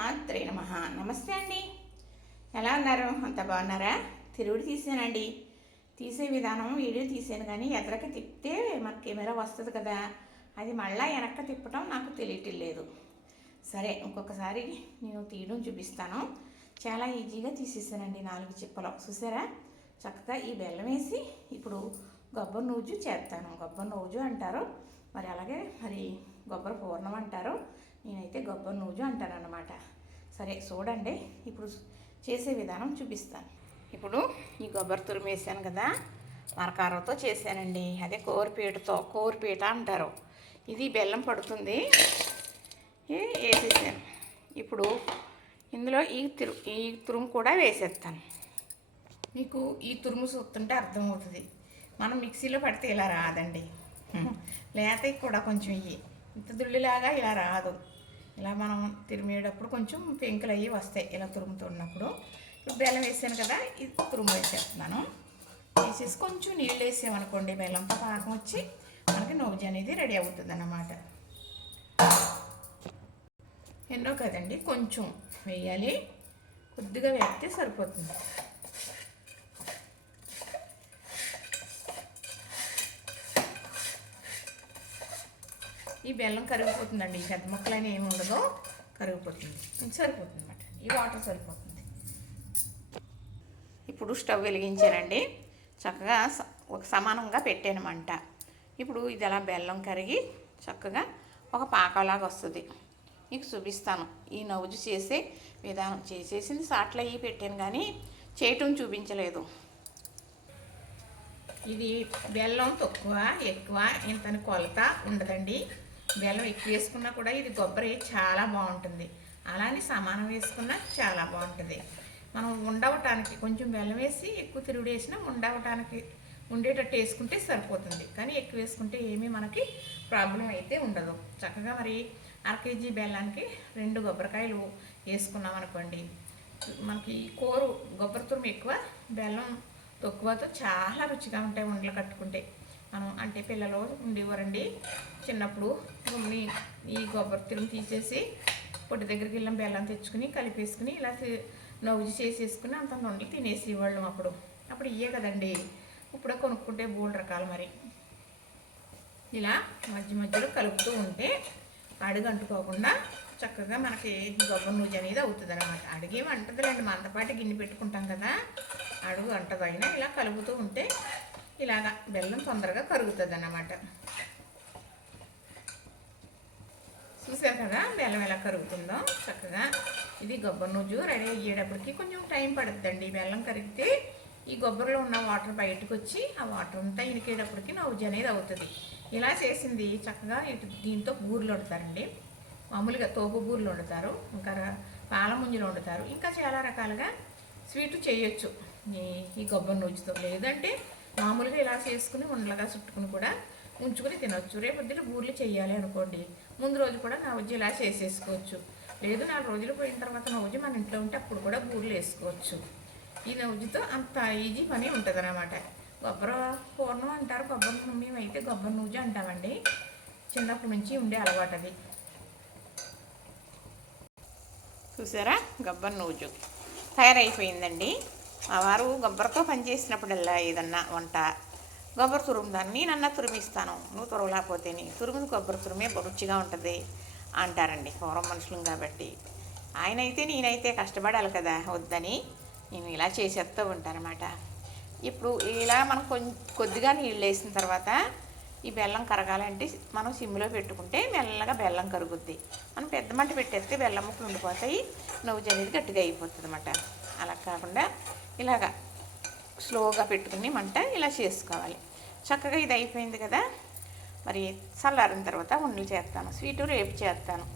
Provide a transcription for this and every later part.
శ్రీమాత్రే నమ. నమస్తే అండి. ఎలా ఉన్నారు? అంత బాగున్నారా? తిరుగుడు తీసానండి. తీసే విధానం వీడియో తీసాను కానీ ఎదరక తిప్పితే మన కెమెరా వస్తుంది కదా. అది మళ్ళీ వెనక్కి తిప్పటం నాకు తెలియటం లేదు. సరే ఇంకొకసారి నేను తీయడం చూపిస్తాను. చాలా ఈజీగా తీసేసానండి నాలుగు చిప్పలు. చూసారా? చక్కగా ఈ బెల్లం వేసి ఇప్పుడు గొబ్బరి నూజు చేస్తాను. గొబ్బరి నూజు అంటారు. మరి అలాగే మరి గొబ్బరి పూర్ణం అంటారు. నేనైతే గొబ్బరి నూజు అంటాను అన్నమాట సరే చూడండి. ఇప్పుడు చేసే విధానం చూపిస్తాను. ఇప్పుడు ఈ కొబ్బరి తురుము వేసాను కదా. మరకారతో చేశానండి. అదే కోరిపీటతో కోరిపీట అంటారు. ఇది బెల్లం పడుతుంది. ఏ వేసేసాను. ఇప్పుడు ఇందులో ఈ తిరు ఈ తురుము కూడా వేసేస్తాను. మీకు ఈ తురుము చూస్తుంటే అర్థమవుతుంది. మనం మిక్సీలో పడితే ఇలా రాదండి. లేత కూడా కొంచెం ఇవి ఇంత దుళ్ళిలాగా ఇలా రాదు. ఇలా మనం తిరిమేటప్పుడు కొంచెం పెంకులు అయ్యి వస్తాయి ఇలా తురుముతున్నప్పుడు. ఇప్పుడు బెల్లం వేసాను కదా ఇది తురుము వేసేస్తున్నాను. వేసేసి కొంచెం నీళ్ళు వేసామనుకోండి బెల్లంతో పాకం వచ్చి మనకి నోజు అనేది రెడీ అవుతుంది అన్నమాట ఎన్నో కదండి కొంచెం వేయాలి. కొద్దిగా వేస్తే సరిపోతుంది. ఈ బెల్లం కరిగిపోతుందండి. ఈ పెద్ద ముక్కలైన ఏమి ఉండదో. కరిగిపోతుంది. సరిపోతుంది అనమాట ఈ వాటర్ సరిపోతుంది. ఇప్పుడు స్టవ్ వెలిగించానండి. చక్కగా స- ఒక సమానంగా పెట్టాను మంట. ఇప్పుడు ఇది అలా బెల్లం కరిగి చక్కగా ఒక పాకలాగా వస్తుంది. మీకు చూపిస్తాను. ఈ నవ్వుజు చేసే విధానం చేసేసింది సాట్లు అయ్యి పెట్టాను కానీ చేయటం చూపించలేదు. ఇది బెల్లం తక్కువ ఎక్కువ ఇంతని కొలత ఉండదండి. బెల్లం ఎక్కువ వేసుకున్నా కూడా ఇది కొబ్బరి చాలా బాగుంటుంది. అలానే సమానం వేసుకున్నా చాలా బాగుంటుంది. మనం ఉండవటానికి కొంచెం బెల్లం వేసి ఎక్కువ తిరుగుడు వేసినా ఉండవటానికి ఉండేటట్టు వేసుకుంటే సరిపోతుంది. కానీ ఎక్కువ వేసుకుంటే ఏమీ మనకి ప్రాబ్లం అయితే ఉండదు. చక్కగా మరి అర కేజీ బెల్లానికి రెండు కొబ్బరికాయలు వేసుకున్నాం అనుకోండి. మనకి కూరు కొబ్బరి తురుము ఎక్కువ బెల్లం తక్కువతో చాలా రుచిగా ఉంటాయి ఉండలు కట్టుకుంటే. మనం అంటే పిల్లలు ఉండేవారండి. చిన్నప్పుడు మమ్మీ ఈ కొబ్బరి తురుము తీసేసి పొట్టి దగ్గరికి వెళ్ళాం బెల్లం తెచ్చుకుని కలిపేసుకుని ఇలా నవ్వు చేసేసుకుని అంత ఉండలు తినేసేవాళ్ళం అప్పుడు. అప్పుడు ఇయ్యే కదండి. ఇప్పుడే కొనుక్కుంటే బోల్డ్ రకాలు మరి. ఇలా మధ్య మధ్యలో కలుపుతూ ఉంటే అడుగు అంటుకోకుండా చక్కగా మనకి గొబ్బరి నూజు అనేది అవుతుంది అనమాట అడుగేం అంటదిలేండి. పాటు గిన్నె పెట్టుకుంటాం కదా. అడుగు అంటదైనా అయినా ఇలా కలుపుతూ ఉంటే ఇలాగా బెల్లం తొందరగా కరుగుతుంది అన్నమాట చూసారు కదా బెల్లం ఎలా కరుగుతుందో? చక్కగా ఇది గొబ్బరి నూజు రెడీ అయ్యేటప్పటికి కొంచెం టైం పడుతుందండి. బెల్లం కరిగితే ఈ గొబ్బరిలో ఉన్న వాటర్ బయటకు వచ్చి ఆ వాటర్ అంతా ఇనికేటప్పటికి నవ్వుజు అనేది అవుతుంది. ఇలా చేసింది చక్కగా ఇటు దీంతో బూరెలు వండుతారండి. మామూలుగా తోపు బూరెలు వండుతారు ఇంకా ర- పాల వండుతారు. ఇంకా చాలా రకాలుగా స్వీట్ చేయొచ్చు ఈ గొబ్బరి కొబ్బరి నూజుతో లేదంటే మామూలుగా ఇలా చేసుకుని ఉండలుగా చుట్టుకుని కూడా ఉంచుకుని తినొచ్చు. రేపొద్దున బూరెలు చేయాలి అనుకోండి. ముందు రోజు కూడా నవ్వుజు ఇలా చేసేసుకోవచ్చు. లేదు నాలుగు రోజులు పోయిన తర్వాత నవ్వుజు మన ఇంట్లో ఉంటే అప్పుడు కూడా బూర్లు వేసుకోవచ్చు. ఈ నవ్వుజుతో అంత ఈజీ పని ఉంటుంది అనమాట కొబ్బరి పూర్ణం అంటారు. కొబ్బరి మేము అయితే కొబ్బరి నూజు అంటామండి. చిన్నప్పటి నుంచి ఉండే అలవాటు అది. చూసారా? గబ్బర్ నూజు తయారైపోయిందండి. మా వారు గొబ్బరితో పనిచేసినప్పుడల్లా ఏదన్నా వంట గొబ్బరి తురుముదాన్ని నన్న తురిమిస్తాను. నువ్వు తురవలేకపోతేని తురుముది గొబ్బరి తురుమే రుచిగా ఉంటుంది అంటారండి పూర్వం మనుషులు కాబట్టి. ఆయన అయితే నేనైతే కష్టపడాలి కదా వద్దని నేను ఇలా చేసేస్తూ ఉంటానమాట ఇప్పుడు ఇలా మనం కొంచెం కొద్దిగా నీళ్ళు వేసిన తర్వాత ఈ బెల్లం కరగాలంటే మనం సిమ్లో పెట్టుకుంటే మెల్లగా బెల్లం కరుగుద్ది. మనం పెద్ద మంట పెట్టేస్తే బెల్లం ముక్కలు ఉండిపోతాయి నవ్వు అనేది గట్టిగా అయిపోతుంది అన్నమాట అలా కాకుండా ఇలాగా స్లోగా పెట్టుకుని మంట ఇలా చేసుకోవాలి. చక్కగా ఇది అయిపోయింది కదా? మరి చల్లారిన తర్వాత ఉండలు చేస్తాను. స్వీటు రేపు చేస్తాను.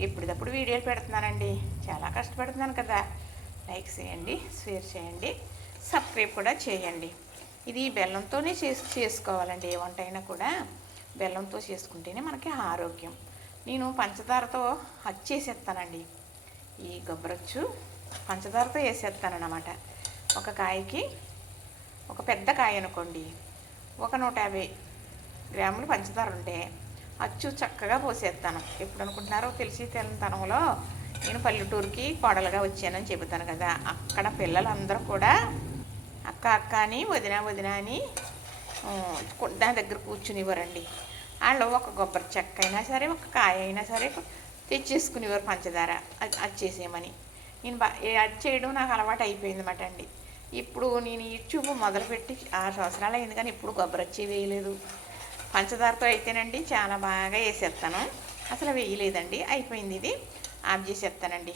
ఎప్పటికప్పుడు వీడియోలు పెడుతున్నానండి. చాలా కష్టపడుతున్నాను కదా. లైక్ చేయండి షేర్ చేయండి సబ్స్క్రైబ్ కూడా చేయండి. ఇది బెల్లంతోనే చేసి చేసుకోవాలండి. ఏ వంట అయినా కూడా బెల్లంతో చేసుకుంటేనే మనకి ఆరోగ్యం. నేను పంచదారతో హచ్చేసేస్తానండి. ఈ గొబ్బరొచ్చు పంచదారతో వేసేస్తానన్నమాట. ఒక కాయకి ఒక పెద్ద కాయ అనుకోండి. ఒక నూట యాభై గ్రాములు పంచదార ఉంటే అచ్చు చక్కగా పోసేస్తాను. ఎప్పుడు అనుకుంటున్నారో తెలిసి తెలంతనంలో నేను పల్లెటూరుకి కోడలుగా వచ్చానని చెబుతాను కదా. అక్కడ పిల్లలందరూ కూడా అక్క అక్క అని వదిన వదిన అని దాని దగ్గర కూర్చునివ్వరండి వాళ్ళు ఒక కొబ్బరి చెక్క అయినా సరే ఒక కాయ అయినా సరే తెచ్చేసుకునేవారు పంచదార. అది అది చేసేయమని. నేను బా అది చేయడం నాకు అలవాటు అయిపోయింది అన్నమాట అండి. ఇప్పుడు నేను యూట్యూబ్ మొదలుపెట్టి ఆరు సంవత్సరాలు అయింది కానీ ఇప్పుడు కొబ్బరి వచ్చి వేయలేదు. పంచదారతో అయితేనండి చాలా బాగా వేసేస్తాను. అసలు వేయలేదండి. అయిపోయింది ఇది. ఆఫ్ చేసేస్తానండి.